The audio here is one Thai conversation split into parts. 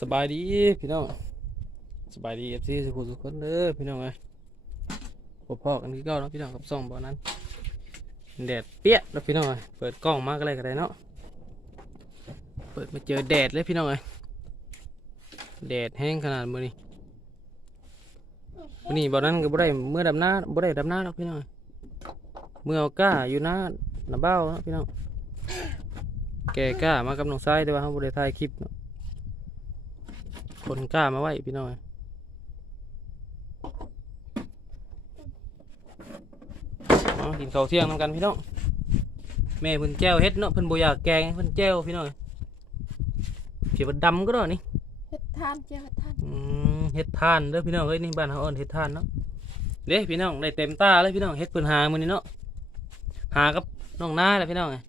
สบายดีพี่น้องสบายดีเอฟซีสุขุสุขคนเด้อพี่น้องเอ้ยพบพ่อกันที่เก้าเนาะพี่น้องกับซ่องบ่อนั้นแดดเปี้ยแล้วพี่น้องเอ้ยเปิดกล้องมาก็เลยก็ได้เนาะเปิดมาเจอแดดเลยพี่น้องเอ้ยแดดแห้งขนาดมือนี้มื้อนี้บ่อนั้นก็บ่ได้เมื่อดำหน้าบ่ได้ดำหน้าหรอกพี่น้องเอ้ยเมื่อเอาก้าอยู่หน้าหน้าเบ้าเนาะพี่น้องแกก้ามากับน้องชายแต่ว่าเฮาบ่ได้ถ่ายคลิปเนาะ คนกล้ามาไว้พี่น้อยเอากินข้าวเที่ยงนำกันพี่น้องแม่เพิ่นแจ้วเฮ็ดเนาะเพิ่นบ่อยากแกงเพิ่นแจ้วพี่น้อยเขียวาดำก็ได้นี่เฮ็ดทานเจ้าเฮ็ดทานอืมเฮ็ดทานเด้อพี่น้องเอ้ยนี่บ้านเฮาเอิ้นเฮ็ดทานเนาะเด้พี่น้องได้เต็มตาเลยพี่น้องเฮ็ดเพิ่นหามื้อนี้เนาะหากับน้องนาแหละพี่น้องเอ้ย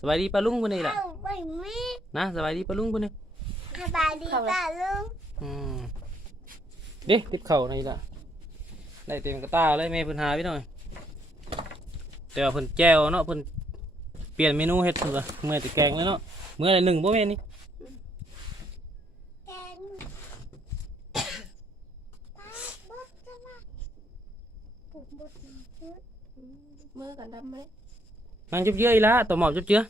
สบายดีป้าลุงเพิ่นนี่ล่ะเอาไปแม่นะสบายดีป้าลุงเพิ่นนี่ สบายดีป่ะลุงอืมเด้ติบเข่าในละได้เต็มกระตาเลยแม่เพิ่นหาพี่หน่อยแต่ว่าเพิ่นแก้วเนาะเพิ่นเปลี่ยนเมนูเฮ็ดเพิ่นก็เมื่อแต่แกงเลยเนาะเมื่อไรหนึ่งบ่แม่นนี่แกงป้าบดจะมาปุ๊บบดปุ๊บมือกันดำไหมมันจุบเจืออีละตัวหมอบจุบเจือ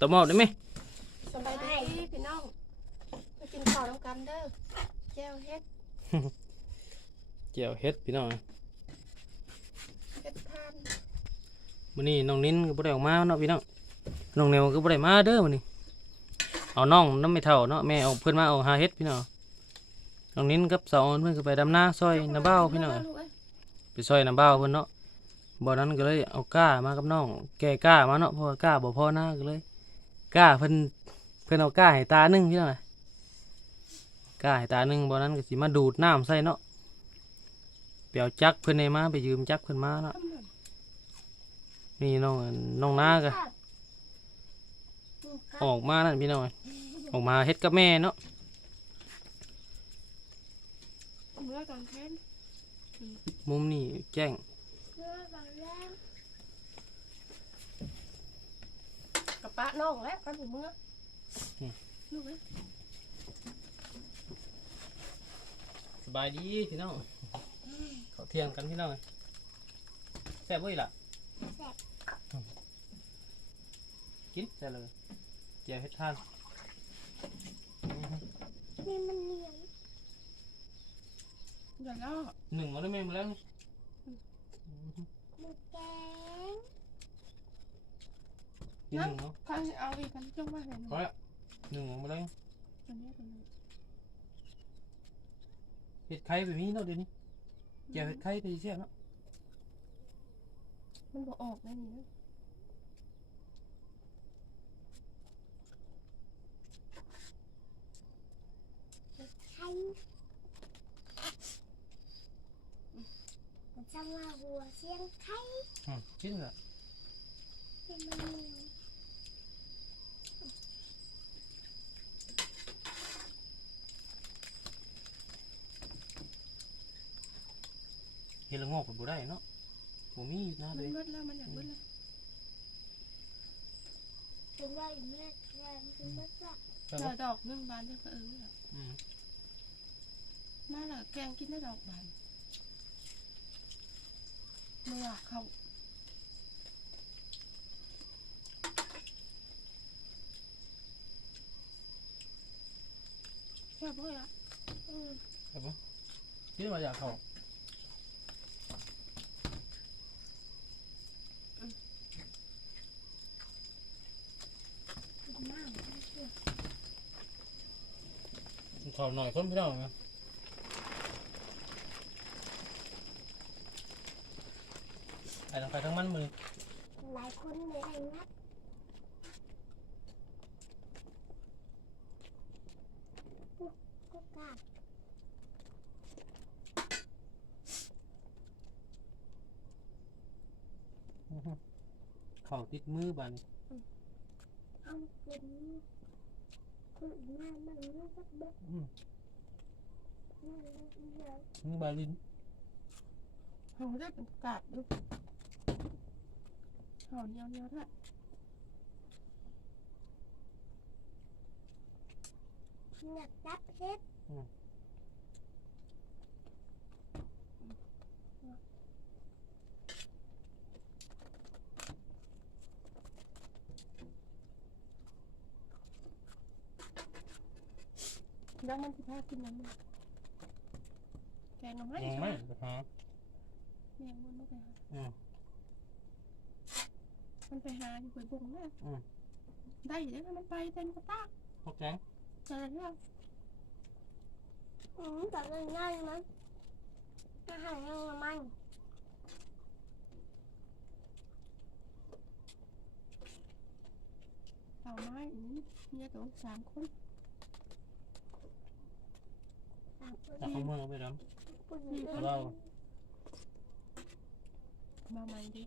ตัวหมอบได้ไหมสบายดีพี่น้องมา กินข้าวน้ำกันเด้อแก้วเฮ็ดเจียวเฮ็ดพี่น้องเฮ็ดทานมื้อนี้น้องนิ้นก็บ่ได้ออกมาเนาะพี่น้องน้องแนวก็บ่ได้มาเด้อมื้อนี้เอาน้องน้ำไม่เท่าเนาะแม่เอาเพิ่นมาเอาหาเฮ็ดพี่น้องน้องนิ้นกับสาวออนเพิ่นก็ไปดำนาซอยนาบ้าวพี่น้องลูกเอ้ยไปซอยน้ำบ้าวเพิ่นเนาะบ่อนั้นก็เลยเอาก้ามากับน้องแก่ก้ามาเนาะเพราะว่าก้าบ่พอหน้าก็เลยก้าเพิ่นเพิ่นเอาก้าให้ตาหนึงพี่น้องเอ้ย ก้าให้ตาหนึงบ่อนั้นก็สิมาดูดน้ำใส่เนาะไปเอาจักเพิ่นให้มาไปยืมจักเพิ่นมาเนาะนี่น้องน้องนาก็ออกมานั่นพี่น้องเอ้ยออกมาเฮ็ดกับแม่เนาะมือกันแค้นมุมนี่แจ้งเมื่อบางแรงกับป้าน้องแล้วกันผมมือลูกเอ้ย ส บายดีพี่น้องเขาเที่ยงกันพี่น้องเอ้ยแซ่บเว้ยล่ะแซ่บกินใช่เลยเจียวเฮ็ดทานนี่มันเหนียวอย่าล่อหนึ่งมาได้ไหมมาแล้วหมูแกงกินหนึ่งเนาะข้าสิเอาอีกกันจ้องมาเห็นพอละหนึ่งมาแล้วตัวนี้ตัวนี้ เห็ดไข่แบบนี้เนาะเดี๋ยวนี้เจียวเห็ดไข่ดีเสียเนาะมันบ่ออกได้นี่นะไข่มันจะมาหัวเสียงไข่อืมกินละนี่มันเหนียว เห็ดละงอกก็บ่ได้เนาะบ่มีนะมัเลนยเบิดแล้วมันอยากเบิดแล้วถึงว่าอีแม่แกงถึงว่าจะแต่เหลืว่าอดอกหนึงบานเดียวก็เออแล้วอืมมาและแกงกินได้ดอกบานเมื่อเขาแค่บ่อยละอืม ครับผมกินมาอยากเข้า น้ำ เข้าหน่อยคนพี่น้องนะไอ้ทางไปทางมันมือหลายคนเลยนะก็กล้าเข้าติดมือบัดนเอาเป็นคนหน้ามันไม่สักเบ็ดอืมนั่นเลยเดียวมือ บาลินเขาได้เป็นกาดดูเขาเนียวเนียวๆด้วยอยากจับเพชรแล้วมันสิพากินน้ำมันแกงหน่อไม้ยังใช่ไหมไม่กระทาแมงมันไม่ไปหาอืม มันไปหาอยู่ไปบงนะอืม ได้อยู่แล้วมันไปเต็มกระตากพวกแกงเจอแล้วอืมแต่เงินง่ายมั้ยอาหารยังมันเต่าไม้อันนี้เนี่ยตัวสามคน สามคนตักข้าวมือไปดปุ่นเดิำเรามาใหม่ดิ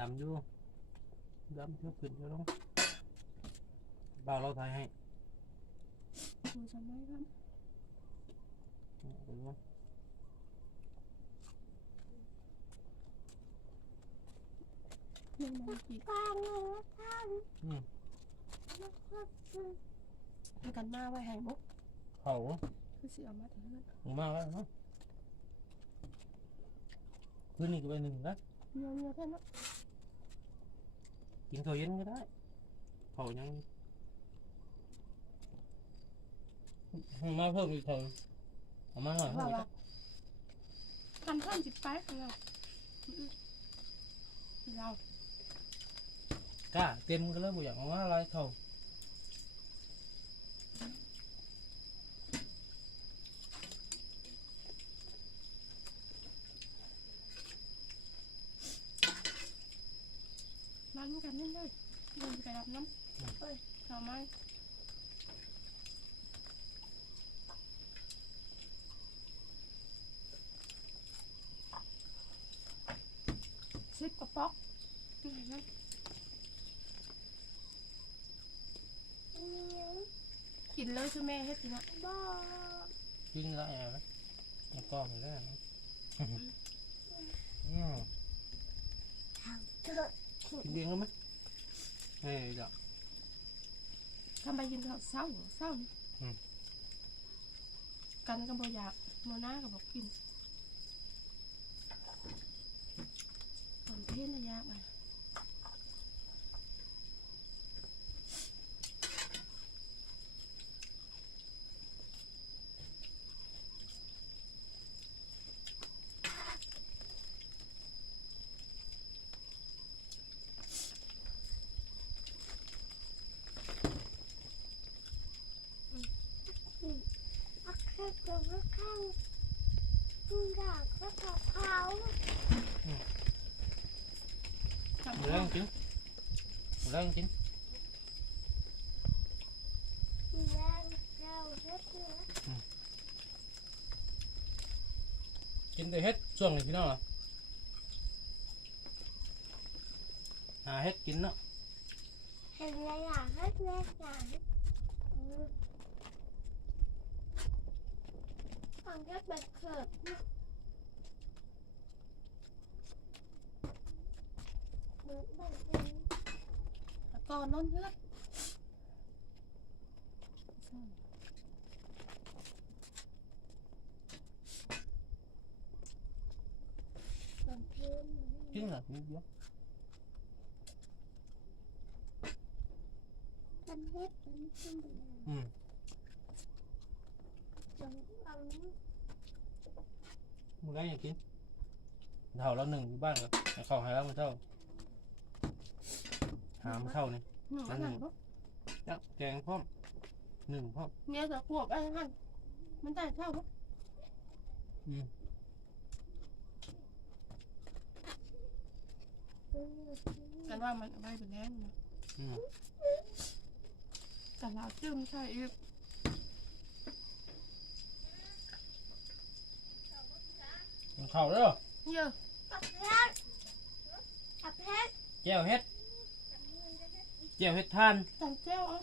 ดำอยู่ดำเชื่อขึ้น อยู่ลงบ่าวเราถ่ายให้ดูสมัยครับอืมไปดูยังมันจีกลางเลยนะท่านอืมแล้วก็คือมันกันมาไว้ให้มุกเขาคือสิเอามาเถอะลงมาแล้วเนาะคืนนี้ก็ไปหนึ่งนะเงียวเงียวแค่นั้นกินข้าวเย็นก็ได้เขายังให้มาเพิ่มอีกเถอะเอามาหน่อยว่าเพิ่มอีกว่าพันเพิ่มสิบไปของเราอื้อเรากล้าเต็มก็เลยบ่อยากเอามาอะไรเขามาลุ้กันเล่นเลยเดินไปรับน้ำเอ้ยเอาไม้สิบกระป๋อกนี่นะนิ้วกินเลยคือแม่เฮ็ดสินะบ่กินได้ไหมแล้วก็ไปได้นะอืมกระโดด กินเบียงแล้วไหมเฮ้ยเดี๋ยวทำไมกินข้าวเศร้าเศร้านี่อืม กันก็บ่อยากโมน้าก็บอกกินตอนเพลระยะมา อักเข้าตัวข้างคุณอยากก็ขอเขา จำ มา ได้ แล้วกิน มาแล้วกินแล้วเราเฮ็ดเนื้อกินแต่เฮ็ ดช่วงนี้พี่น้องเหรอหาเฮ็ดกินเนาะเห็นอะไรอยากเฮ็ดแม่อยากเฮ็ดอืมของเฮ็ดแบบเขิบเนี่ยเหมือนแบบนี้ก่อนนอนเฮือกตอนคืนกินเหรอกินเยอะมันเฮ็ดมันขึ้นไปแล้วอืมจงเอามึงได้ยังกินเท่าแล้วหนึ่งอยู่บ้านกับเข้าหาแล้วมันเท่า หามนเท่านี่หนูอันไหนบ่จักแกงพร้อมหนึ่งพร้อมเนี่ยจะขวบไอ้หันมันได้เท่าบ่อืมกันว่ามันเอาไปเป็นแรงนะอืมแต่เราจื้มใช่อีกมันเข้าแล้วเยอะกับเพชรกับเพชรแก้วเฮ็ด แก้วเฮ็ดทานจันเจ้าเอา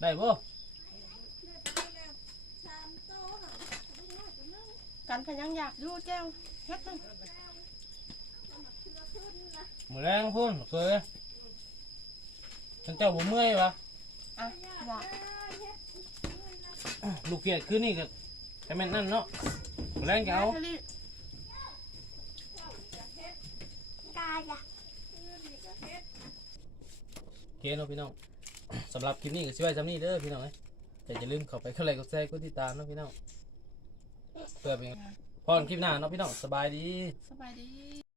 ได้บ่กันก็ยังอยากอยู่แจ้วเฮ็ดนั่นมือแรงพุ่นเคยทั้งเจ้าบ่เมื่อยวะอะอยากลูกเกียดคือนี่ก็แต่แม่นนั่นเนาะแรงจะเอา ทะเล ตา จ้ะโอเคเนาะพี่น้องสำหรับคลิปนี้ก็สิไว้จำนี้เด้อพี่น้องเอ้ยแต่อย่าลืมเข้าไปเข้าไลค์กดแชร์กดติดตามเนาะพี่น้องเพื่อเป็นพรคลิปหน้าเนาะพี่น้องสบายดี สบายดี